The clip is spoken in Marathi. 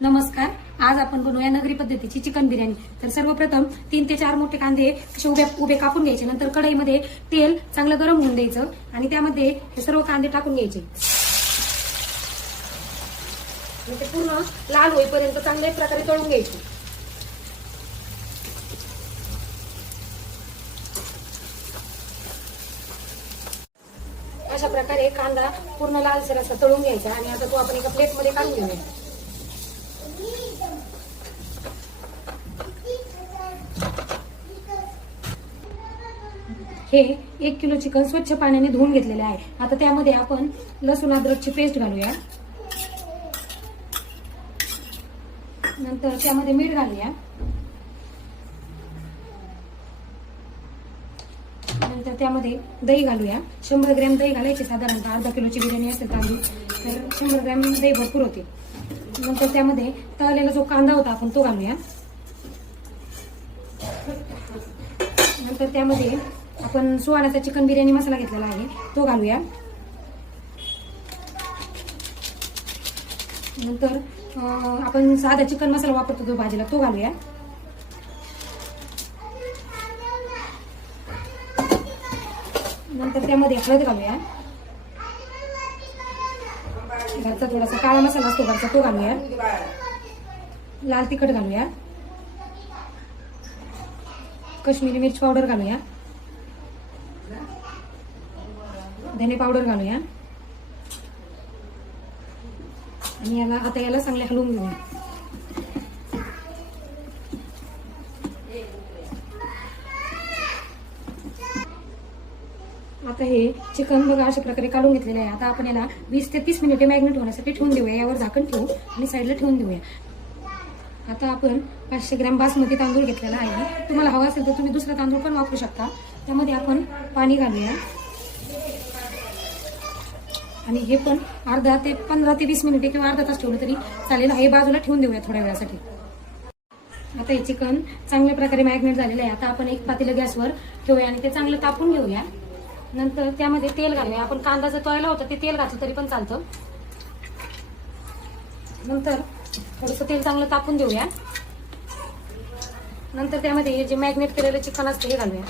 नमस्कार. आज आपण बनवूया नगरी पद्धतीची चिकन बिर्याणी. तर सर्वप्रथम 3 ते 4 मोठे कांदे असे उभे कापून घ्यायचे. नंतर कढईमध्ये तेल चांगलं गरम होऊन द्यायचं आणि त्यामध्ये हे सर्व कांदे टाकून घ्यायचे. ते पूर्ण लाल होईपर्यंत चांगल्या प्रकारे तळून घ्यायचे. अशा प्रकारे कांदा पूर्ण लालसर असा तळून घ्यायचा आणि आता तो आपण एका प्लेटमध्ये काढून घेऊया. हे 1 किलो चिकन स्वच्छ पाण्याने धुवून घेतलेले आहे. आता त्यामध्ये आपण लसूण अद्रकची पेस्ट घालूया. नंतर त्यामध्ये मीठ घालूया. नंतर त्यामध्ये दही घालूया. 100 ग्रॅम दही घालायचे. साधारणतः अर्धा किलोची बिर्याणी असेल तांदूळ तर 100 ग्रॅम दही भरपूर होते. नंतर त्यामध्ये तळलेला जो कांदा होता आपण तो घालूया. नंतर त्यामध्ये आपण सुहानाचा चिकन बिर्याणी मसाला घेतलेला आहे तो घालूया. नंतर आपण साधा चिकन मसाला वापरतो तो भाजीला तो घालूया. नंतर त्यामध्ये हळद घालूया. घरचा थोडासा काळा मसाला असतो घरचा तो घालूया. लाल तिखट घालूया. काश्मीरी मिर्च पावडर घालूया. धने पावडर घालूया आणि याला चांगले हलवून घेऊया. आता हे चिकन बघा अशा प्रकारे काढून घेतलेले आहे. आता आपण याला 20 ते 30 मिनिटे मॅग्नेट होण्यासाठी ठेवून देऊया. यावर झाकण ठेवू आणि साईडला ठेवून देऊया. आता आपण 500 ग्रॅम बासमती तांदूळ घेतलेला आहे. तुम्हाला हवा असेल तर तुम्ही दुसरा तांदूळ पण वापरू शकता. त्यामध्ये आपण पाणी घालूया आणि हे पण 15 ते 20 मिनिटे किंवा अर्धा तास ठेवलं तरी चालेल. हे बाजूला ठेवून देऊया थोड्या वेळासाठी. आता हे चिकन चांगल्या प्रकारे मॅग्नेट झालेलं आहे. आता आपण एक पातेलं गॅसवर ठेवूया आणि ते चांगलं तापून घेऊया. नंतर त्यामध्ये तेल घालूया. आपण कांदा जर तळला होता ते तेल घातलं तरी पण चालतं. नंतर थोडंसं तेल चांगलं तापून देऊया. नंतर त्यामध्ये जे मॅग्नेट केलेलं चिकन असतं हे घालूया.